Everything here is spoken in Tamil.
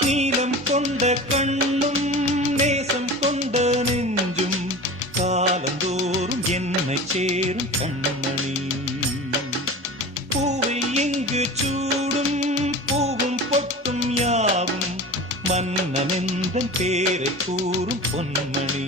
நீலம் கொண்ட கண்ணும் நேசம் கொண்ட நெஞ்சும் காலந்தோறும் என்னை சேரும் கண்மணி. பூவை எங்கு சூடும் பூவும் பொட்டும் யாவும் மன்னனெந்தன் பேரை கூறும் பொன்மணி.